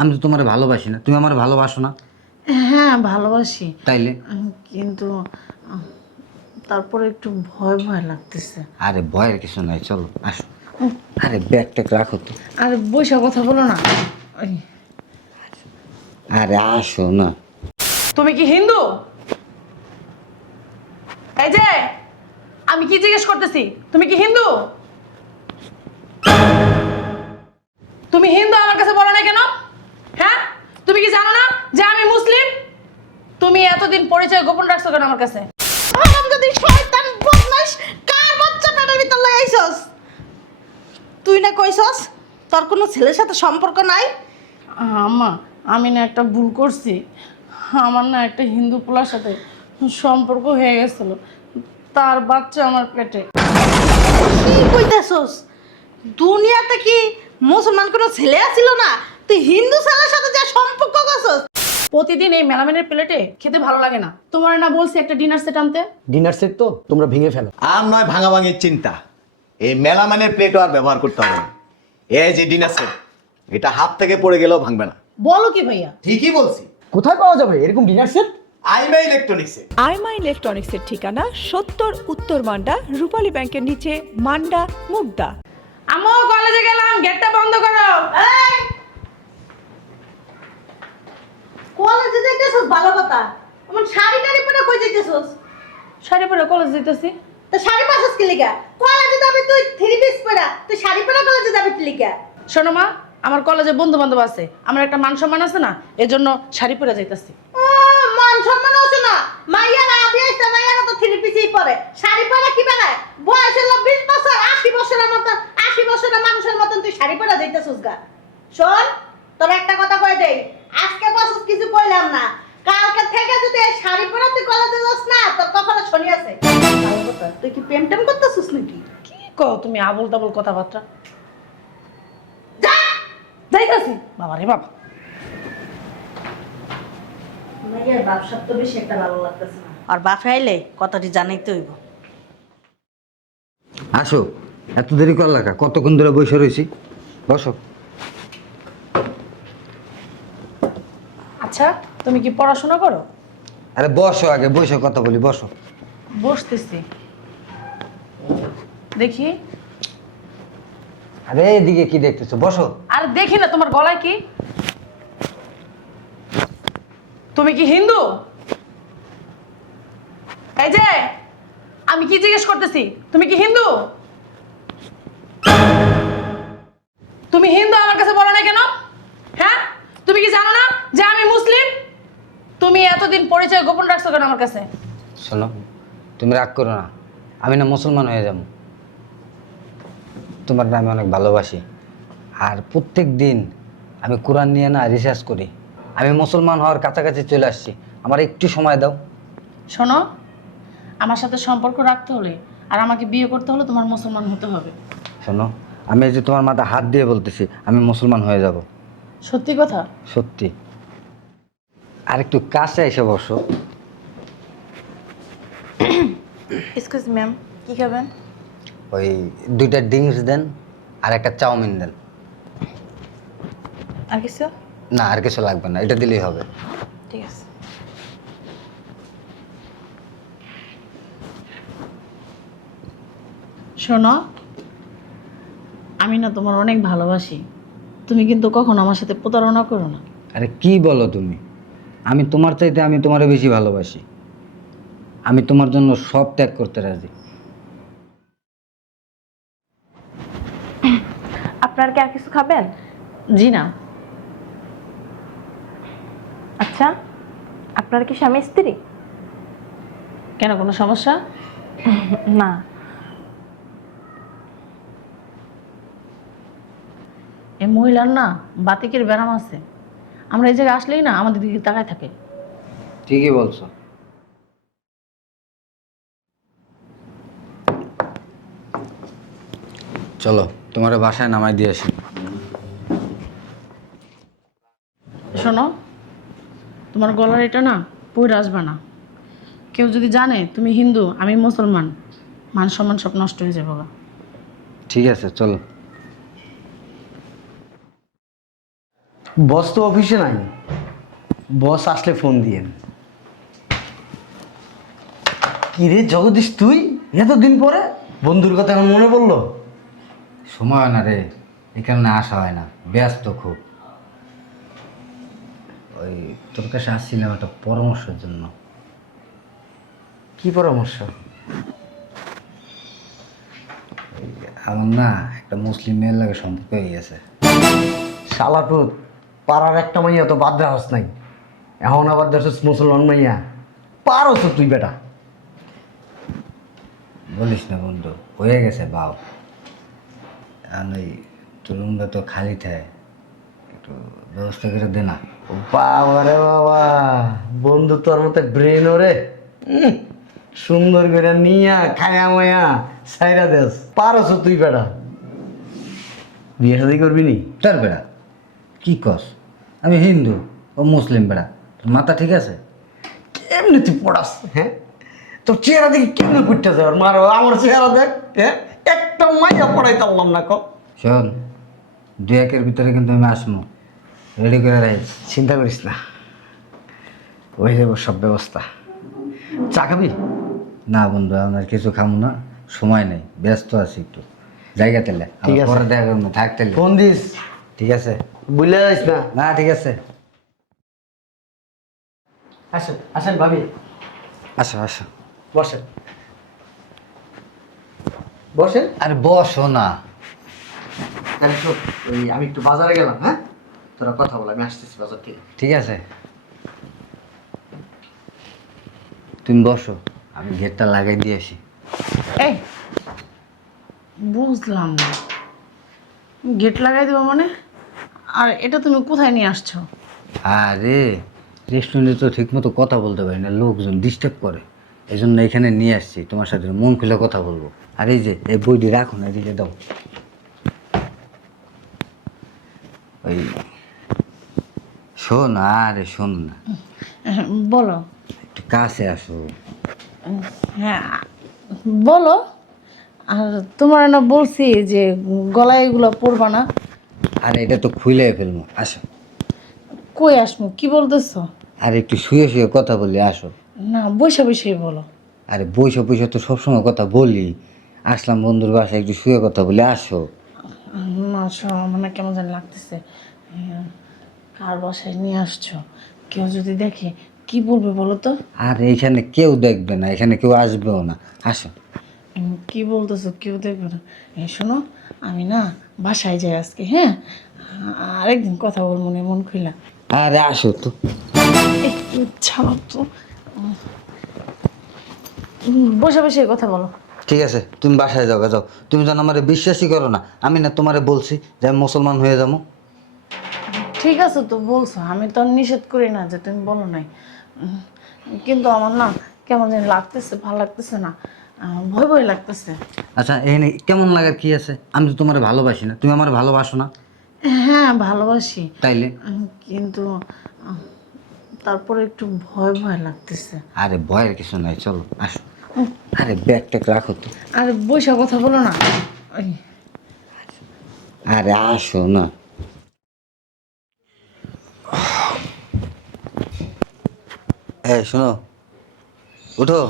আমি তো তোমার ভালোবাসি না, তুমি আমার ভালোবাসো না। হ্যাঁ ভালোবাসি, তাইলে কিন্তু তারপরে একটু ভয় ভয় লাগতেছে। আরে ভয়ের কিছু নাই, চলো আসো। আরে ব্যাগটা রাখো তো। আর বৈশা কথা বলো না। ওই, আরে আসো না। তুমি কি হিন্দু? এই যে আমি কি জিজ্ঞেস করতেছি, তুমি কি হিন্দু? তুমি হিন্দু আমার কাছে বলো না কেন? হ্যাঁ, তুমি কি জানো না যে আমি মুসলিম? তুমি এতদিন পরিচয় গোপন রাখছো কেন আমার কাছে? যদি শয়তান বদমাইশ, কার বাচ্চা পেটের ভিতর লাগাইছস? তুই না কইছস তোর কোনো ছেলের সাথে সম্পর্ক নাই? আম্মা, আমি না একটা ভুল করছি। আমার না একটা হিন্দু পোলার সাথে সম্পর্ক হয়ে গেছিল, তার বাচ্চা আমার পেটে। কি কইতেছস? দুনিয়াতে কি মুসলমান কোনো ছেলে আছিল না? তুই হিন্দু ছেলের সাথে যা সম্পর্ক করছস? প্রতিদিন এই মেলামেনের প্লেটে খেতে ভালো লাগে না। তোমার না বলছি একটা ডিনার সেট আনতে? ডিনার সেট তো তোমরা ভেঙে ফেলো। আর নয় ভাঙাভাঙির চিন্তা, এই মেলামানের প্লেটও আর ব্যবহার করতে হবে না। এই যে ডিনার সেট, এটা হাত থেকে পড়ে গেলেও ভাঙবে না। বলো কি ভাইয়া? ঠিকই বলছি। কোথায় পাওয়া যাবে এরকম ডিনার সেট? আইমা ইলেকট্রনিক্সে। আইমা ইলেকট্রনিক্সের ঠিকানা ৭০ উত্তর মান্ডা, রূপালী ব্যাংকের নিচে, মান্ডা, মুগদা। আম্মু কলেজে গেলাম, গেটটা বন্ধ করো। এই কলেজে যাইতেছস ভালো কথা, আমার শাড়ি টাড়ি পরে কই যাইতেছস? শাড়ি পরে কলেজ যেতেছি। তা শাড়ি পরছস কি লিগা? কলেজে যাবি তুই থ্রি পিস পরা, তুই শাড়ি পরে কলেজে যাবি কি লিগা? শোনো মা, আমার কলেজে বন্ধু বান্ধব আছে, আমার একটা মান সম্মান আছে না, এজন্য শাড়ি পরে যাইতেছি। ও মান সম্মান আছে না? মাইয়ারা আবিয়াইছে, মাইয়ারা তো থ্রি পিসই পরে, শাড়ি পরা কি বানায়? বয়স হলো 20 বছর, 80 বছরের মতন, 80 বছরের মানুষের মতন তুই শাড়ি পরে যাইতেছস গা। শোন, তোর একটা কথা কই দেই, আজকে বছর কিছু কইলাম না, কালকে থেকে যদি এই শাড়ি পরে তুই কলেজে যাস না, তোর কপালে শনি আছে। ভালো কথা, তুই কি প্রেম টেম করতেছিস নাকি? কি কও তুমি আবল তাবল কথাবার্তা? যা যাইতাছি। বাবা রে বাবা, মাইয়ার বাপ সব তো বেশি একটা ভালো লাগতেছে না। আর বাপে আইলে কথাটি জানাইতে হইব। আসো, এত দেরি কর লাগা, কতক্ষণ ধরে বসে রয়েছি। বসো। আচ্ছা তুমি কি পড়াশোনা করো? আরে বসো, আগে বসে কথা বলি, বসো। বসতেছি, দেখি। আরে এদিকে কি দেখতেছো, বসো। আর দেখি না তোমার গলায় কি? তুমি কি হিন্দু? এই যে আমি কি জিজ্ঞেস করতেছি, তুমি কি হিন্দু? তুমি হিন্দু আমার কাছে বলো না কেন? হ্যাঁ, তুমি কি জানো না যে আমি মুসলিম? তুমি এতদিন পরিচয় গোপন রাখছো কেন আমার কাছে? শোনো, তুমি রাগ করো না, আমি না মুসলমান হয়ে যাবো। তোমার না আমি অনেক ভালোবাসি, আর প্রত্যেক দিন আমি কোরআন নিয়ে না রিসার্চ করি। আমি মুসলমান হওয়ার কাছাকাছি চলে আসছি, আমার একটু সময় দাও। শোনো, আমার সাথে সম্পর্ক রাখতে হলে আর আমাকে বিয়ে করতে হলে তোমার মুসলমান হতে হবে। শোনো, আমি এই যে তোমার মাথা হাত দিয়ে বলতেছি, আমি মুসলমান হয়ে যাব। সত্যি কথা? সত্যি। আর একটু কাছে এসে বসো। এক্সকিউজ ম্যাম, কি খাবেন? ওই 2টা ড্রিঙ্কস দেন আর একটা চাউমিন দেন। আর কিছু? না, আর কিছু লাগবে না, এটা দিলেই হবে। ঠিক আছে। শোনো, আমি না তোমার অনেক ভালোবাসি, তুমি কিন্তু কখনো আমার সাথে প্রতারণা করো না। আরে কি বলো তুমি, আমি তোমার চাইতে আমি তোমারে বেশি ভালোবাসি। আমি তোমার জন্য সব ত্যাগ করতে রাজি। আপনার কি আর কিছু খাবেন? জি না। আচ্ছা, আপনার কি স্বামী স্ত্রী? কেন, কোনো সমস্যা? না। এই মহিলার না বাতিকের ব্যারাম আছে, আমরা এই জায়গায় আসলেই না আমাদের দিকে তাকায় থাকে। ঠিকই বলছো। চলো তোমার বাসায় নামাই দিয়ে আসি। শোনো, তোমার গলার এটা না পইরা আসবে না। কেউ যদি জানে তুমি হিন্দু আমি মুসলমান, মান সম্মান সব নষ্ট হয়ে যাবে গা। ঠিক আছে, চলো। বস তো অফিসে নাই, বস আসলে ফোন দিয়েন। কি রে জগদীশ, তুই এতদিন পরে বন্ধুর কথা এখন মনে পড়লো? সময় হয় না রে, এই কারণে আসা হয় না, ব্যস্ত খুব। ওই তোর কাছে আসছিলাম একটা পরামর্শের জন্য। কি পরামর্শ? আমার না একটা মুসলিম মেয়ের লাগে সম্পর্ক হয়ে গেছে। শালাপুত, পাড়ার একটা মাইয়া তো বাদ দেওয়াস নাই, এখন আবার দেশ মুসলমান মাইয়া, পারো তো তুই বেটা। বলিস না বন্ধু, হয়ে গেছে বাও। আর ওই তোর রুমটা তো খালি থাকে, একটু ব্যবস্থা করে দে না। বাবা রে বাবা, বন্ধু তোর মতো ব্রেন ওরে, সুন্দর করে নিয়া খায়া মায়া সাইরা দেস, পারো তো তুই বেটা। বিয়ে শাদি করবি নি? তার বেড়া কি কস? আমি হিন্দু, ও মুসলিম বেড়া, তোর মাথা ঠিক আছে? কেমনি তুই পড়াস? হ্যাঁ, তোর চেহারা দেখি কেমনি পড়তে যাবে? মারো আমার চেহারা দেখ, হ্যাঁ, একটা মাইয়া পড়াইতে পারলাম না। শোন, 2-1 ভিতরে কিন্তু আমি আসবো, রেডি করে রাখিস। চিন্তা করিস না, হয়ে যাবো সব ব্যবস্থা। চা খাবি? না বন্ধু, আমার কিছু খাবো না, সময় নেই, ব্যস্ত আছি একটু, জায়গা তেলে ঠিক আছে। পরে দেখা করবো, থাক তেলে। ফোন দিস, ঠিক আছে? বুঝলে যাইস না। না ঠিক আছে। আসেন আসেন ভাবি, আসো আসো। বসেন বসেন। আরে বসো না। তাহলে শোন, ওই আমি একটু বাজারে গেলাম, হ্যাঁ, তোরা কথা বল, আমি আসতেছি বাজার থেকে। ঠিক আছে, তুমি বসো, আমি গেটটা লাগাই দিয়ে আসি। এই বুঝলাম না, গেট লাগাই দেবো মানে? আর এটা তুমি কোথায় নিয়ে আসছো? আরে রেস্টুরেন্টে তো ঠিক মতো কথা বলতে পারি না, লোকজন ডিস্টার্ব করে, এই জন্য এখানে নিয়ে আসছি, তোমার সাথে মন খুলে কথা বলবো। আর এই যে এই বইটি রাখো না, এদিকে দাও। ওই শোন, আরে শোন না, বলো। একটু কাছে আসো। হ্যাঁ বলো। আর তোমার না বলছি যে গলায় এগুলো পরবা না। আরে এটা তো খুলে ফেলবো, আসো। কই আসমু, কি বলতেছো? আর একটু শুয়ে শুয়ে কথা বলি, আসো। না বসে বসেই বলো। আরে বইসা বইসা তো সবসময় কথা বলি, আসলাম বন্ধুর বাসায়, একটু শুয়ে কথা বলি, আসো। না আমার না কেমন জানি লাগতেছে। কার বাসায় নিয়ে আসছো, কেউ যদি দেখে কি বলবে বলো তো? আর এইখানে কেউ দেখবে না, এখানে কেউ আসবেও না, আসো। কি বলতেছো কেউ দেখবে না? এই শোনো, আমি না বাসায় যাই আজকে, হ্যাঁ, আরেকদিন কথা বলবো না মন খুইলা। আরে আসো তো। একটু ছাড়ো তো, বসে বসে কথা বলো। ঠিক আছে, তুমি বাসায় যাও যাও, তুমি যেন আমার বিশ্বাসই করো না, আমি না তোমারে বলছি যে আমি মুসলমান হয়ে যাবো। ঠিক আছে তো বলছো, আমি তো আর নিষেধ করি না যে তুমি বলো নাই, কিন্তু আমার না কেমন যেন লাগতেছে, ভালো লাগতেছে না, ভয় ভয় লাগতেছে। আচ্ছা এখানে কেমন লাগার কি আছে? আমি তো তোমারে ভালোবাসি না, তুমি আমার ভালোবাসো না? হ্যাঁ ভালোবাসি, তাইলে? কিন্তু তারপরে একটু ভয় ভয় লাগতেছে। আরে ভয়ের কিছু নাই, চলো আসো। আরে ব্যাগ ট্যাগ রাখো তো। আরে বৈশা কথা বলো না। ওই, আরে আসো না। এই শোনো, উঠো।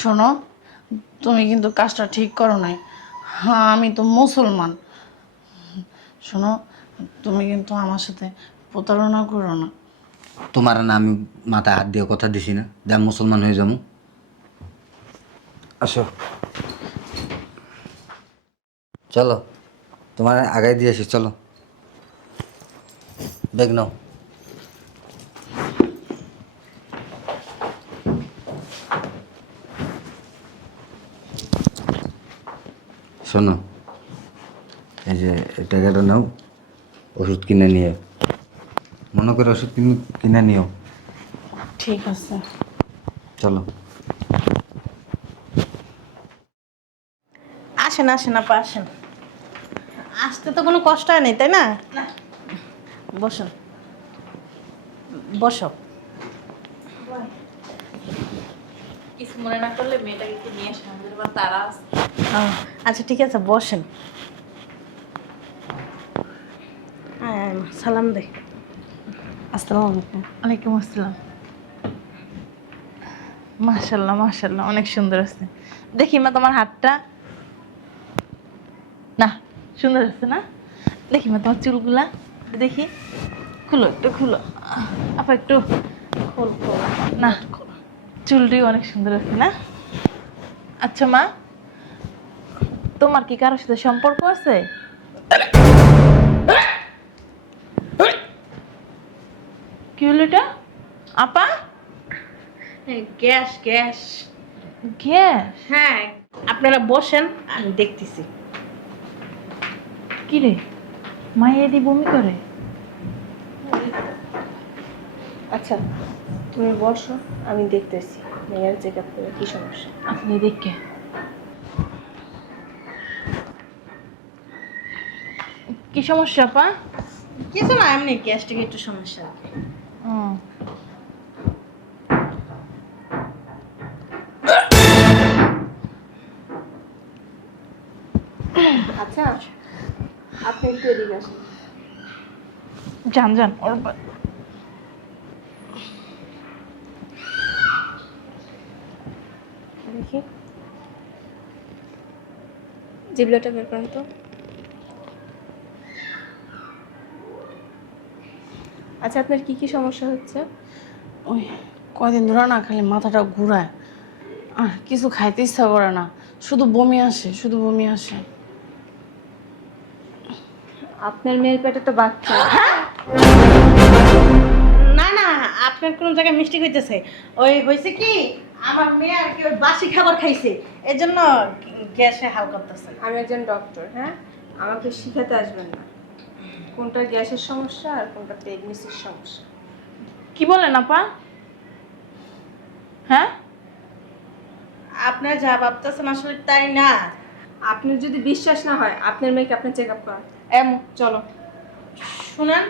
শোনো, তুমি কিন্তু কাজটা ঠিক করো নাই। হ্যাঁ আমি তো মুসলমান। শোনো, তুমি কিন্তু আমার সাথে প্রতারণা করো না। তোমার না আমি মাথায় হাত দিয়ে কথা দিছি না যে আমি মুসলমান হয়ে যাবো? আসো, চলো, তোমার আগাই দিয়ে আসি, চলো। ব্যাগ নাও। শোনো, এই যে এই টাকাটা নাও, ওষুধ কিনে নিয়ে, মনে করে ওষুধ কিনে নিও। ঠিক আছে। চলো। আসেন আসেন আপা আসেন, আসতে তো কোনো কষ্ট হয় নেই তাই না? বসো বসো। কিছু মনে না করলে মেয়েটাকে একটু নিয়ে আসে, আমাদের এবার তারা আছে। আচ্ছা ঠিক আছে, বসেন। আয় আয় মা, সালাম দে। আসসালামু আলাইকুম। ওয়ালাইকুম আসসালাম। মাশাল্লাহ মাশাল্লাহ, অনেক সুন্দর আছে। দেখি মা তোমার হাতটা। না, সুন্দর আছে না? দেখি মা তোমার চুলগুলা, দেখি। খুলো, একটু খুলো। আপা একটু খোল খোল। না, চুলটি অনেক সুন্দর আছে না? আচ্ছা মা, তোমার কি কারোর সাথে সম্পর্ক আছে? কি হলো এটা আপা? Gas gas. গ্যাস? হ্যাঁ, আপনারা বসেন, আমি দেখতেছি। কি রে, মাইয়া দি বমি করে? আচ্ছা তুমি বসো, আমি দেখতেছি মেয়ের চেক আপ করে কি সমস্যা। আপনি দেখে কি সমস্যা আপা? কিছু না, এমনি গ্যাস্ট্রিক একটু সমস্যা আর কি। আচ্ছা আপনি একটু এদিকে আসেন। যান যান ওর দেখি জিবলাটা বের করেন তো। আচ্ছা আপনার কি কি সমস্যা হচ্ছে? ওই কয়দিন ধরে না খালি মাথাটা ঘুরায়, আর কিছু খাইতে ইচ্ছা করে না, শুধু বমি আসে, শুধু বমি আসে। আপনার মেয়ের পেটে তো বাচ্চা। না না, আপনার কোনো জায়গায় মিস্টেক হইতেছে। ওই হয়েছে কি, আমার মেয়ে আর কি ওই বাসি খাবার খাইছে, এর জন্য গ্যাসে হাল করতেছে। আমি একজন ডক্টর, হ্যাঁ, আমাকে শিখাতে আসবেন না কোনটা গ্যাসের সমস্যা আর কোনটা প্রেগনেন্সির সমস্যা। কি বলেন আপা? হ্যাঁ, আপনার যা ভাবতেছেন আসলে তাই না। আপনার যদি বিশ্বাস না হয় আপনার মেয়েকে আপনি চেক আপ করান। চলো। শুনেন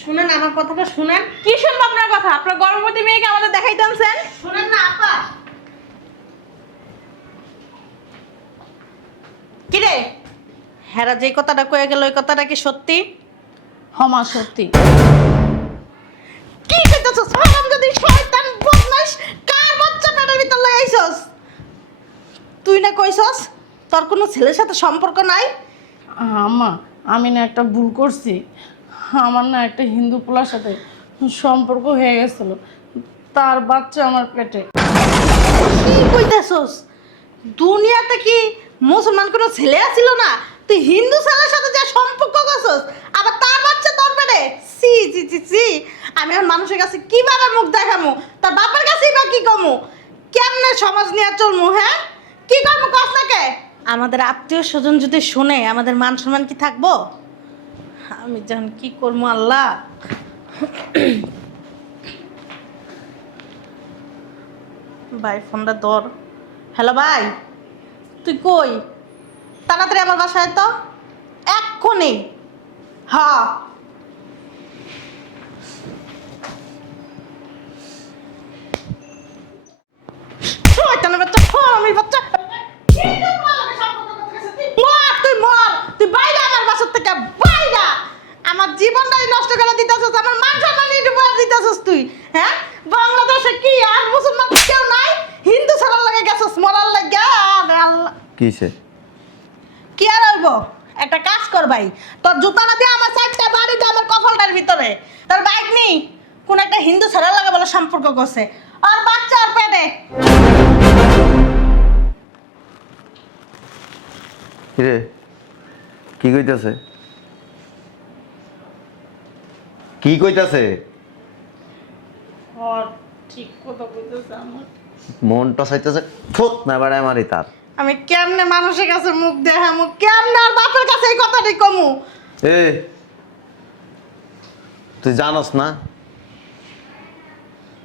শুনেন, আমার কথাটা শুনেন। কি শুনবো আপনার কথা? আপনার গর্ভবতী মেয়েকে আমাদের দেখাইতে আনছেন? শুনেন না আপা। কিরে, হেরা যে কথাটা কয়ে গেল ওই কথাটা কি সত্যি? হমা সত্যি। কি কইতাছস? হারামজাদি শয়তান বদমাইশ, কার বাচ্চা পেটের ভিতর লই আইছস? তুই না কইছস তোর কোনো ছেলের সাথে সম্পর্ক নাই? আম্মা, আমি না একটা ভুল করছি। আমার না একটা হিন্দু পোলার সাথে সম্পর্ক হয়ে গেছিল, তার বাচ্চা আমার পেটে। কি কইতাছস? দুনিয়াতে কি মুসলমান কোনো ছেলে আছিল না? তুই হিন্দু ছেলের সাথে যা সম্পর্ক করছস, আবার তার বাচ্চা তোর পেটে? সি জি জি জি, আমি আর মানুষের কাছে কিভাবে মুখ দেখামু? তার বাপের কাছেই বা কি কমু? কেমনে সমাজ নিয়ে চলমু? হ্যাঁ, কি করবো কস নাকে? আমাদের আত্মীয় স্বজন যদি শুনে আমাদের মান সম্মান কি থাকবো? আমি জান কি করবো আল্লাহ। ভাই ফোনটা ধর। হ্যালো ভাই, তুই কই? তাড়াতাড়ি আমার বাসায় তো, এক্ষুনি। হ্যাঁ, শয়তানের বাচ্চা, হারামির বাচ্চা। মর, তুই মর, তুই বাইরে আমার বাসার থেকে বাইরে। আমার জীবনটাই নষ্ট করে দিতেছস, আমার মান সম্মানই ডুবাই দিতেছস তুই। হ্যাঁ, বাংলাদেশে কি আর মুসলমান কেউ নাই? হিন্দু ছাড়ার লাগে গেছস মরার লাগে। আল্লাহ, কিসে? কি আর হইব? একটা কাজ কর ভাই, তোর জুতা না দিয়ে আমার সাইডটা বাড়ি দে আমার কপালটার ভিতরে। তোর বাইক নি কোন একটা হিন্দু ছাড়ার লাগে বলে সম্পর্ক করছে, আর বাচ্চা আর পেটে। কিরে, কি কইতাছে? কি কইতাছে? ঠিক কথা বলতেছে আমার। মনটা চাইতেছে ফুট না বাড়ায় মারি তার। আমি কেমনে মানুষের কাছে মুখ দেখামু? কেমনে আর বাপের কাছে এই কথাটি কমু? এ তুই জানস না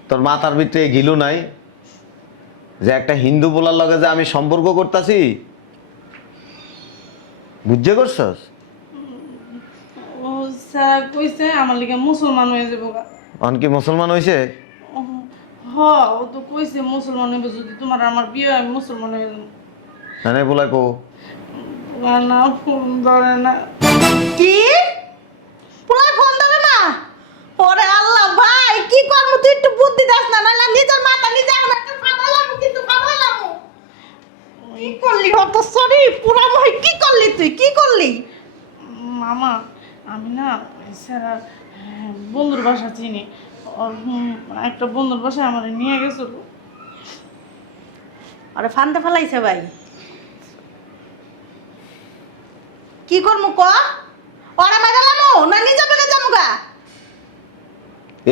তোর মাথার ভিতরে গিলু নাই যে একটা হিন্দু বলার লগে যে আমি সম্পর্ক করতেছি? বুঝতে করছস? ও স্যার কইছে আমার লিগে মুসলমান হয়ে যাবো গা। অন কি মুসলমান হইছে? হ, ও তো কইছে মুসলমান হইবে, যদি তোমার আর আমার বিয়ে হয় আমি মুসলমান হয়ে যাবো। না বলাই কো না ফোন ধরে না। কি পোলা ফোন ধরে না? ওরে আল্লাহ ভাই কি করব, তুই একটু বুদ্ধি দাস না, নাহলে নিজের মাথা নিজে এখন একটা ফাটালাম, কিন্তু ফাটালাম। কি করলি হতো সরি পুরা ভাই, কি করলি তুই, কি করলি? মামা আমি না স্যার বন্ধুর বাসা চিনি, ওর একটা বন্ধুর বাসায় আমার নিয়ে গেছিল। আরে ফান্দে ফেলাইছে ভাই, কি করবো ক? ওরা মারালামো না নিজে বেগে যামুগা?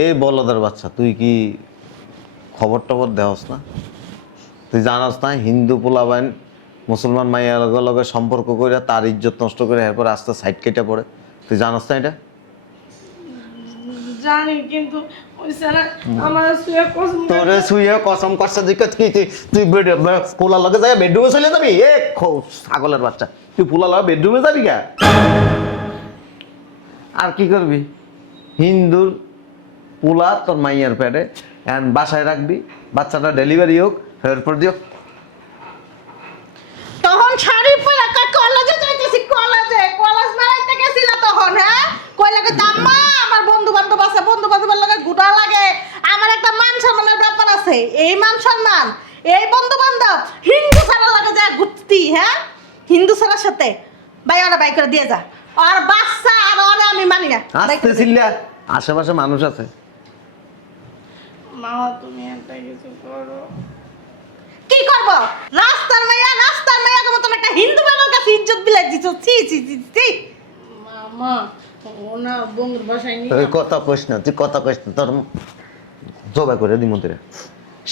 এই বলদের বাচ্চা, তুই কি খবর টবর দেওয়াস না? তুই জানাস না হিন্দু পোলাবাইন মুসলমান মাইয়া লগে লগে সম্পর্ক করে তার ইজ্জত নষ্ট করে এরপর আস্তে সাইড কেটে পড়ে? তুই জানাস না এটা? জানি, কিন্তু ওই স্যার আমার শুয়ে কসম তোরে শুয়ে কসম করছে যে কি তুই পোলা লগে যাই বেডরুমে চলে যাবি? এ ছাগলের বাচ্চা, তুই পোলা লগে বেডরুমে যাবি গা? আর কি করবি? হিন্দুর পোলা তোর মাইয়ার পেটে এন্ড বাসায় রাখবি, বাচ্চাটা ডেলিভারি হোক, এরপর দিও। তখন শাড়ি পরে কলেজে যাইতেছি, কলেজ মারাইতে গেছিল তখন। হ্যাঁ কই লাগে দাম্মা আমার বন্ধু বান্ধব আছে, বন্ধু বান্ধবের লগে ঘুরা লাগে, আমার একটা মান সম্মানের ব্যাপার আছে। এই মান সম্মান এই বন্ধু বান্ধব হিন্দু ছাড়া লাগে যায় ঘুরতি? হ্যাঁ হিন্দু ছাড়ার সাথে ভাই ওরা বাই করে দিয়ে যা, আর বাচ্চা আর ওরা আমি মানি না। আসতে ছিল্লা, আশেপাশে মানুষ আছে। মামা তুমি একটা কিছু করো। কি করব? রাস্তার মাইয়াকে মতন একটা হিন্দু বাবার কাছে ইজ্জত বিলাই দিছো, ছি ছি ছি ছি। মামা ও না বন্ধুর বাসায় নিয়ে তুই কথা কইস না, তুই কথা কইস না, তোর জবাই করে দি মন্দিরে।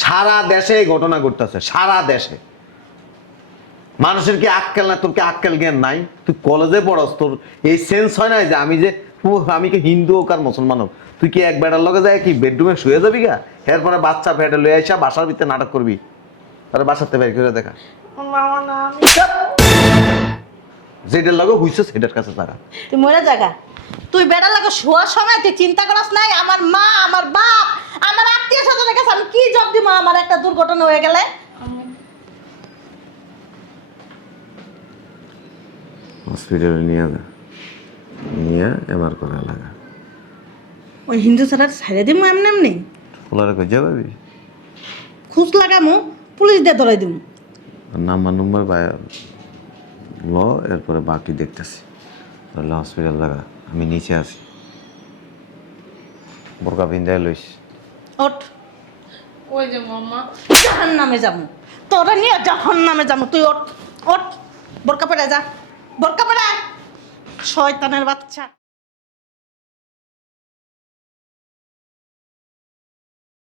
সারা দেশে এই ঘটনা ঘটতেছে, সারা দেশে। মানুষের কি আক্কেল না? তোর কি আক্কেল জ্ঞান নাই? তুই কলেজে পড়স, তোর এই সেন্স হয় না যে আমি কি হিন্দু হোক আর মুসলমান হোক, তুই কি এক বেটার লগে যায় কি বেডরুমে শুয়ে যাবি গা? এরপরে বাচ্চা পেটে লয়ে আইসা বাসার ভিতরে নাটক করবি? আরে বাসাতে বের করে দেখা। মামা না আমি যেটার লগে হইছে সেটার কাছে তারা। তুই মরে জায়গা, তুই বেড়া লাগে শোয়ার সময় তুই চিন্তা করস নাই আমার মা, আমার বাপ, আমার আত্মীয় স্বজনের কাছে আমি কি জব দিব আমার একটা দুর্ঘটনা হয়ে গেলে? হসপিটালে নিয়ে যা, নিয়ে এমআর করা লাগা। ওই হিন্দু ছাড়া ছাড়ে দিব এমনি এমনি? পোলারে কই যাবি? খুঁজ লাগামু, পুলিশ দিয়ে ধরাই দিব। নাম্বার ল, এরপরে বাকি দেখতেছি। তাহলে হসপিটাল লাগা, আমি নিচে আছি। বোরকা পিন্দায় লইস। ওঠ, ওই যে মামা জাহান্নামে যাবো, তোরা নিয়ে জাহান্নামে যাবো। তুই ওঠ ওঠ, বোরকা পরে যা, বোরকা পরে, শয়তানের বাচ্চা।